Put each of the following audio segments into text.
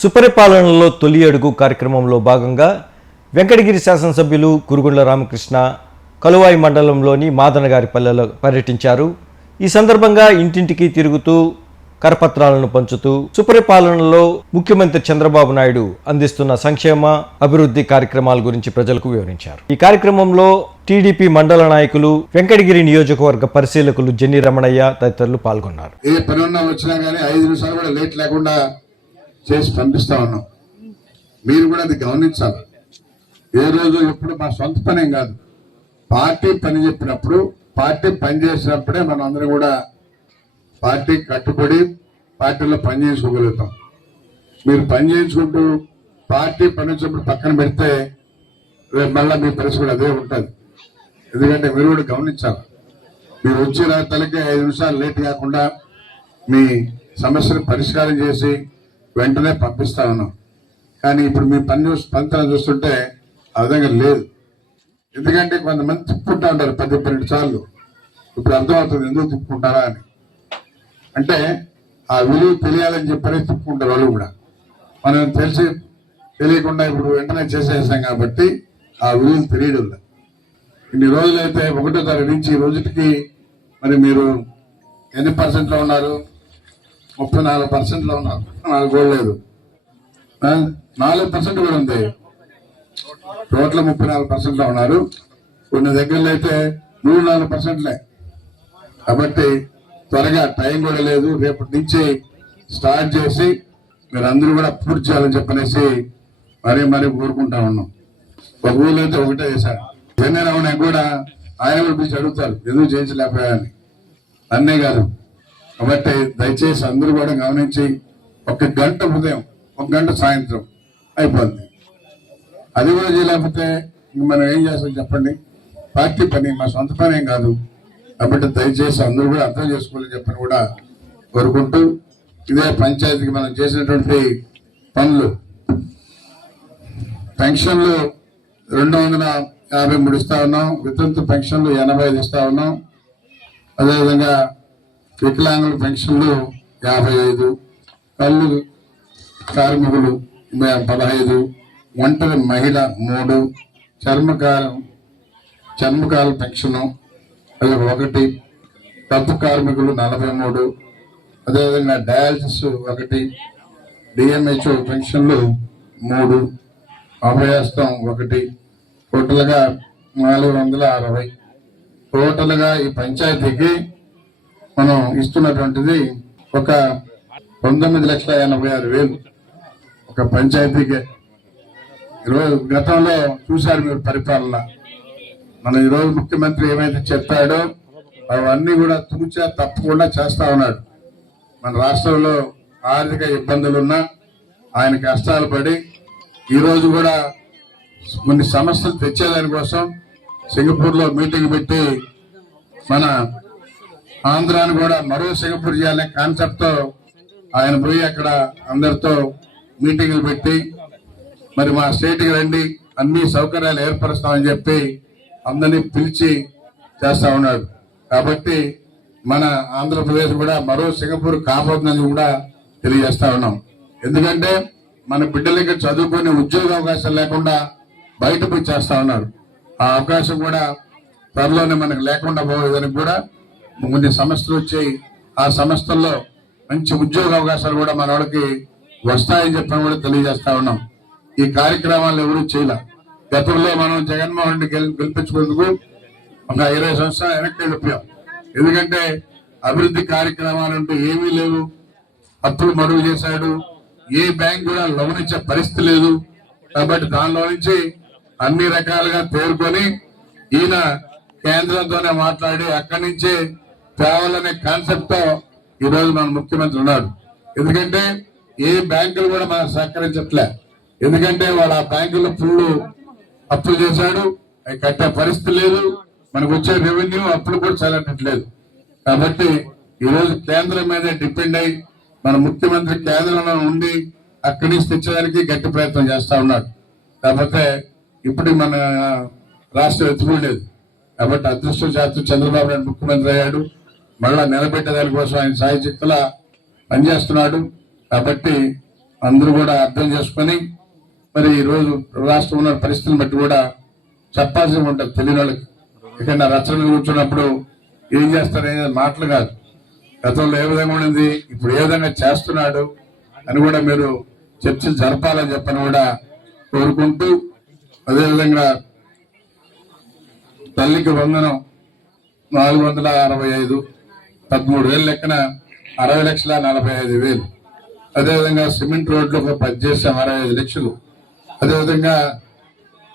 సుపరిపాలనలో తొలి అడుగు కార్యక్రమంలో భాగంగా వెంకటగిరి శాసనసభ్యులు కురుగుండ్ల రామకృష్ణ కలువాయి మండలంలోని మాదనగారి పల్లెలో పర్యటించారు. ఈ సందర్భంగా ఇంటింటికి తిరుగుతూ కరపత్రాలను పంచుతూ సుపరిపాలనలో ముఖ్యమంత్రి చంద్రబాబు నాయుడు అందిస్తున్న సంక్షేమ అభివృద్ధి కార్యక్రమాల గురించి ప్రజలకు వివరించారు. ఈ కార్యక్రమంలో టీడీపీ మండల నాయకులు వెంకటగిరి నియోజకవర్గ పరిశీలకులు జెన్ని రమణయ్య తదితరులు పాల్గొన్నారు. ఏ పని వచ్చినా కానీ ఐదు నిమిషాలు కూడా లేట్ లేకుండా చేసి పంపిస్తా ఉన్నాం. మీరు కూడా అది గమనించాలి. ఏ రోజు ఎప్పుడు మా సొంత పనేం కాదు. పార్టీ పని చెప్పినప్పుడు పార్టీ పని చేసినప్పుడే మనం అందరం కూడా పార్టీ కట్టుబడి పార్టీలో పని మీరు పని చేయించుకుంటూ పార్టీ పని వచ్చినప్పుడు పక్కన పెడితే రేపు మళ్ళీ మీ పరిస్థితి కూడా అదే ఉంటుంది. ఎందుకంటే మీరు కూడా గమనించాలి. మీరు వచ్చిన రాత్రికి ఐదు నిమిషాలు లేట్ కాకుండా మీ సమస్యను పరిష్కారం చేసి వెంటనే పంపిస్తా ఉన్నాం కానీ ఇప్పుడు మీ పని చూసి చూస్తుంటే ఆ విధంగా లేదు. ఎందుకంటే కొంతమంది తిప్పుకుంటా ఉంటారు పది పన్నెండు సార్లు. ఇప్పుడు అర్థమవుతుంది ఎందుకు తిప్పుకుంటారా అని. అంటే ఆ విలువ తెలియాలని చెప్పనే తిప్పుకుంటారు వాళ్ళు కూడా. మనం తెలిసి తెలియకుండా ఇప్పుడు వెంటనే చేసేసాం కాబట్టి ఆ విలువ తెలియడం లేదు. ఇన్ని రోజులైతే ఒకటో తారీఖు నుంచి ఈ రోజుకి మరి మీరు ఎన్ని పర్సెంట్లో ఉన్నారు? ముప్పై నాలుగు పర్సెంట్లో ఉన్నారు. నాలుగు కూడా లేదు. నాలుగు పర్సెంట్ కూడా ఉంది. టోటల్ ముప్పై నాలుగు పర్సెంట్లో ఉన్నారు. కొన్ని దగ్గరలో అయితే మూడు నాలుగు పర్సెంట్లే. కాబట్టి త్వరగా టైం కూడా లేదు. రేపటి నుంచి స్టార్ట్ చేసి మీరందరూ కూడా పూర్తి చేయాలని చెప్పనేసి మరీ మరీ కోరుకుంటా ఉన్నాం. ఒక ఊళ్ళో అయితే ఒకటే చేశారు వెన్నెల రమణ కూడా ఆయన కూడా పిలిచి అడుగుతారు. ఎందుకు చేయించలేకపోయాని అన్నే కాదు కాబట్టి దయచేసి అందరూ కూడా గమనించి ఒక గంట ఉదయం ఒక గంట సాయంత్రం అయిపోతుంది అది కూడా చేయలేకపోతే మనం ఏం చేస్తాం చెప్పండి? పార్టీ పని మా సొంత పని ఏం కాదు. కాబట్టి దయచేసి అందరూ కూడా అర్థం చేసుకోవాలని చెప్పని కూడా కోరుకుంటూ ఇదే పంచాయతీకి మనం చేసినటువంటి పనులు. పెన్షన్లు రెండు వందల యాభై మూడు ఇస్తా ఉన్నాం. వితంతు పెన్షన్లు ఎనభై ఐదు ఇస్తా ఉన్నాం. అదేవిధంగా వికలాంగుల పెన్షన్లు యాభై ఐదు కళ్ళు కార్మికులు పదహైదు ఒంటరి మహిళ మూడు చర్మకాలం చర్మకాల పెన్షన్ అది ఒకటి డబ్బు కార్మికులు నలభై మూడు అదేవిధంగా డయాలసిస్ ఒకటి డిఎంహెచ్ఓ పెన్షన్లు మూడు అభయస్థం ఒకటి టోటల్గా నాలుగు వందల అరవై. టోటల్గా ఈ పంచాయతీకి మనం ఇస్తున్నటువంటిది ఒక పంతొమ్మిది లక్షల ఎనభై ఆరు వేలు. ఒక పంచాయతీకే. ఈరోజు గతంలో చూశారు మీరు పరిపాలన. మన ఈరోజు ముఖ్యమంత్రి ఏమైతే చెప్పాడో అవన్నీ కూడా తూచా తప్పకుండా చేస్తా ఉన్నాడు. మన రాష్ట్రంలో ఆర్థిక ఇబ్బందులున్నా ఆయన కష్టాలు పడి ఈరోజు కూడా కొన్ని సమస్యలు తెచ్చేదాని కోసం సింగపూర్లో మీటింగ్ పెట్టి మన ఆంధ్రాను కూడా మరో సింగపూర్ చేయాలనే కాన్సెప్ట్తో ఆయన పోయి అక్కడ అందరితో మీటింగ్లు పెట్టి మరి మా స్టేట్కి రండి అన్ని సౌకర్యాలు ఏర్పరుస్తామని చెప్పి అందరినీ పిలిచి చేస్తా ఉన్నాడు. కాబట్టి మన ఆంధ్రప్రదేశ్ కూడా మరో సింగపూర్ కాబోతుందని కూడా తెలియజేస్తా ఉన్నాం. ఎందుకంటే మన బిడ్డలకి చదువుకునే ఉద్యోగ అవకాశం లేకుండా బయట పోయి చేస్తా ఉన్నారు. ఆ అవకాశం కూడా త్వరలోనే మనకు లేకుండా పోయేదని కూడా కొన్ని సంస్థలు వచ్చాయి. ఆ సంస్థల్లో మంచి ఉద్యోగ అవకాశాలు కూడా మన వాళ్ళకి వస్తాయని చెప్పని కూడా తెలియజేస్తా ఉన్నాం. ఈ కార్యక్రమాలు ఎవరు చేయలే. గతంలో మనం జగన్మోహన్ రెడ్డి గెలిపించుకునేందుకు ఒక ఇరవై సంవత్సరాలు వెనక్కి వెళ్ళిపోయాం. ఎందుకంటే అభివృద్ధి కార్యక్రమాలు అంటే ఏమీ లేవు. అప్పులు మరుగు చేశాడు. ఏ బ్యాంక్ కూడా లోన్ ఇచ్చే పరిస్థితి లేదు. కాబట్టి దానిలో నుంచి అన్ని రకాలుగా తేరుకొని ఈయన కేంద్రంతోనే మాట్లాడి అక్కడి నుంచే తేవాలనే కాన్సెప్ట్తో ఈ రోజు మన ముఖ్యమంత్రి ఉన్నాడు ఎందుకంటే ఏ బ్యాంకులు కూడా మనకు సహకరించట్లే. ఎందుకంటే వాళ్ళ ఆ బ్యాంకుల్లో ఫుల్ అప్పులు చేశాడు. అవి కట్టే పరిస్థితి లేదు. మనకు వచ్చే రెవెన్యూ అప్పులు కూడా చాలట్లేదు కాబట్టి ఈ రోజు కేంద్రం మీద డిపెండ్ అయి మన ముఖ్యమంత్రి కేంద్రంలో ఉండి అక్కడి నుంచి తెచ్చడానికి గట్టి ప్రయత్నం చేస్తా ఉన్నాడు. కాకపోతే ఇప్పుడు మన రాష్ట్రం ఎత్తుకోలేదు కాబట్టి అదృష్టశాత్తు చంద్రబాబు నాయుడు ముఖ్యమంత్రి అయ్యాడు. మళ్ళా నిలబెట్టేదాని దానికోసం ఆయన సాయచిత్తులా పనిచేస్తున్నాడు. కాబట్టి అందరూ కూడా అర్థం చేసుకొని మరి ఈ రోజు రాష్ట్రంలో ఉన్న పరిస్థితులను బట్టి కూడా చెప్పాల్సి ఉంటుంది తెలియని వాళ్ళకి. ఇక్కడ రచన కూర్చున్నప్పుడు ఏం చేస్తారనేది మాటలు కాదు. గతంలో ఏ విధంగా ఉండింది ఇప్పుడు ఏ విధంగా చేస్తున్నాడు అని కూడా మీరు చర్చలు జరపాలని చెప్పని కూడా కోరుకుంటూ అదేవిధంగా తల్లికి వందనం నాలుగు వందల అరవై ఐదు పదమూడు వేలు లెక్కన అరవై లక్షల నలభై ఐదు వేలు. అదేవిధంగా సిమెంట్ రోడ్లు ఒక పది చేసాం అరవై ఐదు లక్షలు. అదేవిధంగా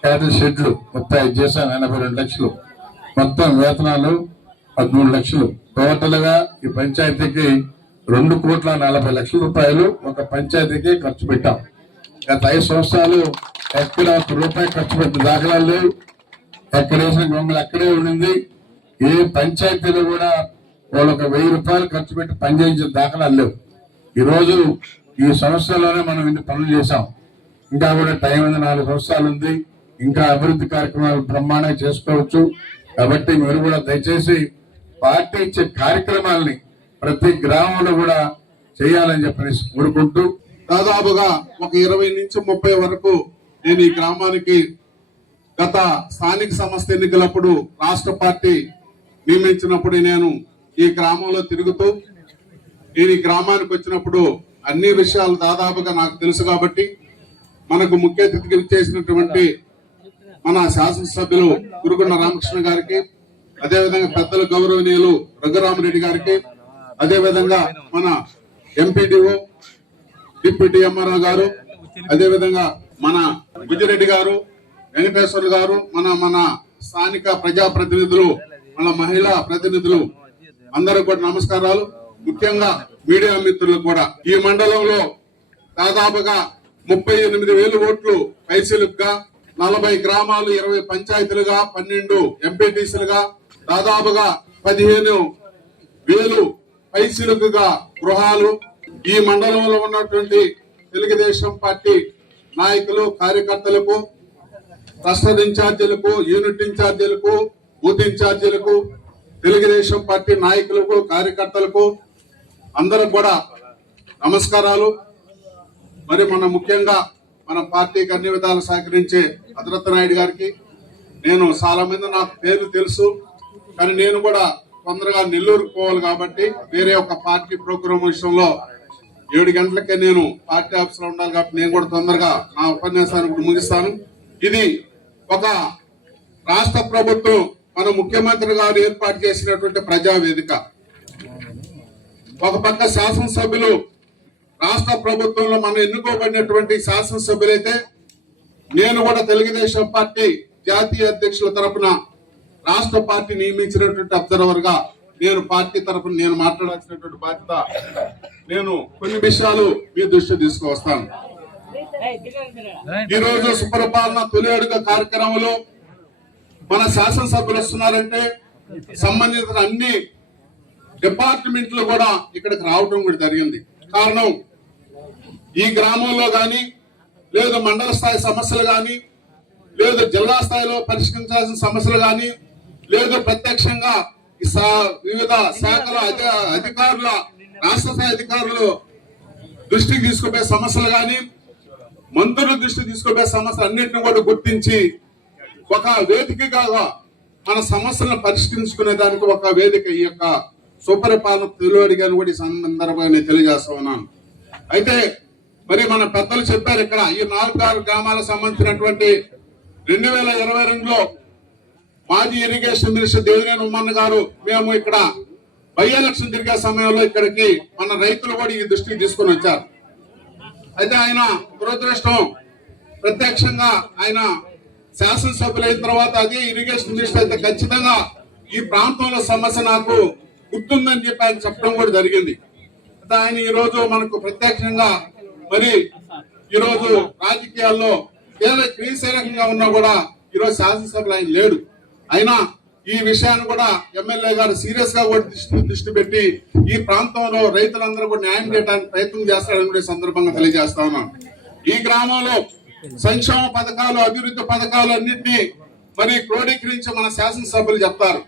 క్యాటిల్ షెడ్లు ముప్పై ఐదు చేసాం ఎనభై రెండు లక్షలు. మొత్తం వేతనాలు పదమూడు లక్షలు. టోటల్గా ఈ పంచాయతీకి రెండు కోట్ల నలభై లక్షల రూపాయలు ఒక పంచాయతీకి ఖర్చు పెట్టాం. గత ఐదు సంవత్సరాలు ఎక్కడ ఒక రూపాయి ఖర్చు పెట్టిన దాఖలాలు లేవు. ఎక్కడ వేసిన గొంగలు అక్కడే ఉండింది. ఏ పంచాయతీలో కూడా వాళ్ళు ఒక వెయ్యి రూపాయలు ఖర్చు పెట్టి పనిచేయించిన దాఖలాలు లేవు. ఈ రోజు ఈ సంవత్సరంలోనే మనం ఇన్ని పనులు చేశాం. ఇంకా కూడా టైం ఉంది నాలుగు సంవత్సరాలు ఉంది. ఇంకా అభివృద్ధి కార్యక్రమాలు బ్రహ్మాండంగా చేసుకోవచ్చు. కాబట్టి మీరు కూడా దయచేసి పార్టీ ఇచ్చే కార్యక్రమాలని ప్రతి గ్రామంలో కూడా చేయాలని చెప్పేసి కోరుకుంటూ దాదాపుగా ఒక ఇరవై నుంచి ముప్పై వరకు నేను ఈ గ్రామానికి గత స్థానిక సంస్థ ఎన్నికలప్పుడు రాష్ట్ర పార్టీ నియమించినప్పుడు నేను ఈ గ్రామంలో తిరుగుతూ నేను ఈ గ్రామానికి వచ్చినప్పుడు అన్ని విషయాలు దాదాపుగా నాకు తెలుసు కాబట్టి మనకు ముఖ్య అతిథిగా చేసినటువంటి మన శాసనసభ్యులు గురుగుండ రామకృష్ణ గారికి అదేవిధంగా పెద్దల గౌరవనీయులు రఘురామరెడ్డి గారికి అదేవిధంగా మన ఎంపీడీఓ డిప్యూటీ ఎంఆర్ఓ గారు అదేవిధంగా మన విజయరెడ్డి గారు వెంకటేశ్వర్లు గారు మన మన స్థానిక ప్రజా ప్రతినిధులు మన మహిళా ప్రతినిధులు అందరూ కూడా నమస్కారాలు. ముఖ్యంగా మీడియా మిత్రులు కూడా. ఈ మండలంలో దాదాపుగా ముప్పై ఎనిమిది వేలు ఓట్లు పైసలుగా నలభై గ్రామాలు ఇరవై పంచాయతీలుగా పన్నెండు ఎంపీటీసీలుగా దాదాపుగా పదిహేను వేలు పైసలుగా గృహాలు. ఈ మండలంలో ఉన్నటువంటి తెలుగుదేశం పార్టీ నాయకులు కార్యకర్తలకు ట్రస్ట్ ఇన్ఛార్జీలకు యూనిట్ ఇన్ఛార్జీలకు బూత్ ఇన్ఛార్జీలకు తెలుగుదేశం పార్టీ నాయకులకు కార్యకర్తలకు అందరూ కూడా నమస్కారాలు. మరి మన ముఖ్యంగా మన పార్టీకి అన్ని విధాలు సహకరించే భద్రత నాయుడు గారికి నేను చాలా మంది నా పేరు తెలుసు. కానీ నేను కూడా తొందరగా నెల్లూరుకు పోవాలి కాబట్టి వేరే ఒక పార్టీ ప్రోగ్రామ్ విషయంలో ఏడు గంటలకే నేను పార్టీ ఆఫీస్లో ఉండాలి కాబట్టి నేను కూడా తొందరగా నా ఉపన్యాసాన్ని ముగిస్తాను. ఇది ఒక రాష్ట్ర ప్రభుత్వం మన ముఖ్యమంత్రి గారు ఏర్పాటు చేసినటువంటి ప్రజావేదిక. ఒక పక్క శాసనసభ్యులు రాష్ట్ర ప్రభుత్వంలో మనం ఎన్నుకోబడినటువంటి శాసనసభ్యులైతే నేను కూడా తెలుగుదేశం పార్టీ జాతీయ అధ్యక్షుల తరపున రాష్ట్ర పార్టీ నియమించినటువంటి అబ్జర్వర్గా నేను పార్టీ తరపున నేను మాట్లాడాల్సినటువంటి బాధ్యత నేను కొన్ని విషయాలు మీ దృష్టి తీసుకువస్తాను. ఈ రోజు సుపరిపాలన తొలి అడుగు కార్యక్రమంలో మన శాసనసభ్యులు వస్తున్నారంటే సంబంధిత అన్ని డిపార్ట్మెంట్లు కూడా ఇక్కడికి రావడం కూడా జరిగింది. కారణం ఈ గ్రామంలో కానీ లేదు మండల స్థాయి సమస్యలు కానీ లేదు జిల్లా స్థాయిలో పరిష్కరించాల్సిన సమస్యలు కానీ లేదు ప్రత్యక్షంగా ఈ సా- వివిధ శాఖల అధికారుల రాష్ట్ర స్థాయి అధికారులు దృష్టికి తీసుకుపోయే సమస్యలు కానీ మంత్రులు దృష్టికి తీసుకుపోయే సమస్యలు అన్నింటిని కూడా గుర్తించి ఒక వేదికగా మన సమస్యలను పరిష్కరించుకునే దానికి ఒక వేదిక ఈ యొక్క సుపరిపాలన తెలియడిగాను కూడా ఈ సందర్భంగా నేను తెలియజేస్తా ఉన్నాను. అయితే మరి మన పెద్దలు చెప్పారు ఇక్కడ ఈ నాలుగు ఆరు గ్రామాలకు సంబంధించినటువంటి రెండు వేల ఇరవై రెండులో మాజీ ఇరిగేషన్ మినిస్టర్ దేవినేని ఉమ్మన్న గారు మేము ఇక్కడ బై ఎలక్షన్ తిరిగే సమయంలో ఇక్కడికి మన రైతులు కూడా ఈ దృష్టికి తీసుకొని వచ్చారు. అయితే ఆయన దురదృష్టం ప్రత్యక్షంగా ఆయన శాసనసభ్యులు అయిన తర్వాత అదే ఇరిగేషన్ మినిస్టర్ అయితే ఖచ్చితంగా ఈ ప్రాంతంలో సమస్య నాకు గుర్తుందని చెప్పి ఆయన చెప్పడం కూడా జరిగింది. ఆయన ఈరోజు మనకు ప్రత్యక్షంగా మరి ఈరోజు రాజకీయాల్లో ఏదో క్రియాశీలకంగా ఉన్నా కూడా ఈ రోజు శాసనసభలో ఆయన లేడు. అయినా ఈ విషయాన్ని కూడా ఎమ్మెల్యే గారు సీరియస్గా కూడా దృష్టి దృష్టి పెట్టి ఈ ప్రాంతంలో రైతులందరూ కూడా న్యాయం చేయడానికి ప్రయత్నం చేస్తారని కూడా సందర్భంగా తెలియజేస్తా ఉన్నాను. ఈ గ్రామంలో సంక్షేమ పథకాలు అభివృద్ధి పథకాలు అన్నింటినీ మరి క్రోడీకరించి మన శాసనసభ్యులు చెప్తారు.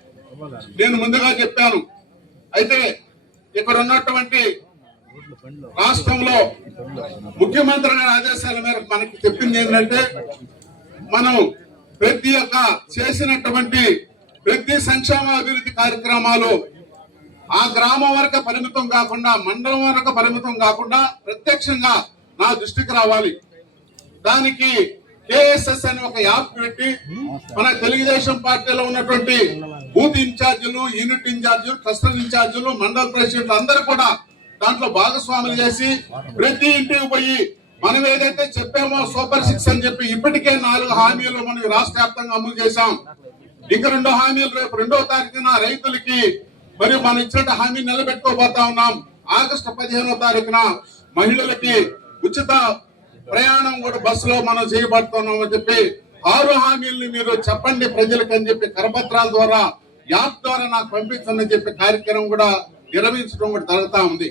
నేను ముందుగా చెప్పాను. అయితే ఇక్కడ ఉన్నటువంటి రాష్ట్రంలో ముఖ్యమంత్రి గారి ఆదేశాల మేరకు మనకి చెప్పింది ఏంటంటే మనం ప్రతి ఒక్క చేసినటువంటి ప్రతి సంక్షేమ అభివృద్ధి కార్యక్రమాలు ఆ గ్రామం వరకు పరిమితం కాకుండా మండలం వరకు పరిమితం కాకుండా ప్రత్యక్షంగా నా దృష్టికి రావాలి. దానికి కేఎస్ఎస్ అని ఒక యాప్ పెట్టి మన తెలుగుదేశం పార్టీలో ఉన్నటువంటి బూత్ ఇన్ఛార్జీలు యూనిట్ ఇన్ఛార్జీలు క్లస్టర్ ఇన్ఛార్జీలు మండల ప్రెసిడెంట్లు అందరూ కూడా దాంట్లో భాగస్వాములు చేసి ప్రతి ఇంటికి పోయి మనం ఏదైతే చెప్పామో సూపర్ సిక్స్ అని చెప్పి ఇప్పటికే నాలుగు హామీలు మనం రాష్ట్ర వ్యాప్తంగా అమలు చేశాం. ఇంకా రెండో హామీలు రేపు రెండో తారీఖున రైతులకి మరియు మనం ఇచ్చిన హామీ నిలబెట్టుకోబోతా ఉన్నాం. ఆగస్టు పదిహేనో తారీఖున మహిళలకి ఉచిత ప్రయాణం కూడా బస్సులో మనం చేయబడుతున్నాం అని చెప్పి ఆరు హామీల్ని మీరు చెప్పండి ప్రజలకు అని చెప్పి కరపత్రాల ద్వారా యాప్ ద్వారా నాకు పంపించండి చెప్పి కార్యక్రమం కూడా నిర్వహించడం కూడా జరుగుతా ఉంది.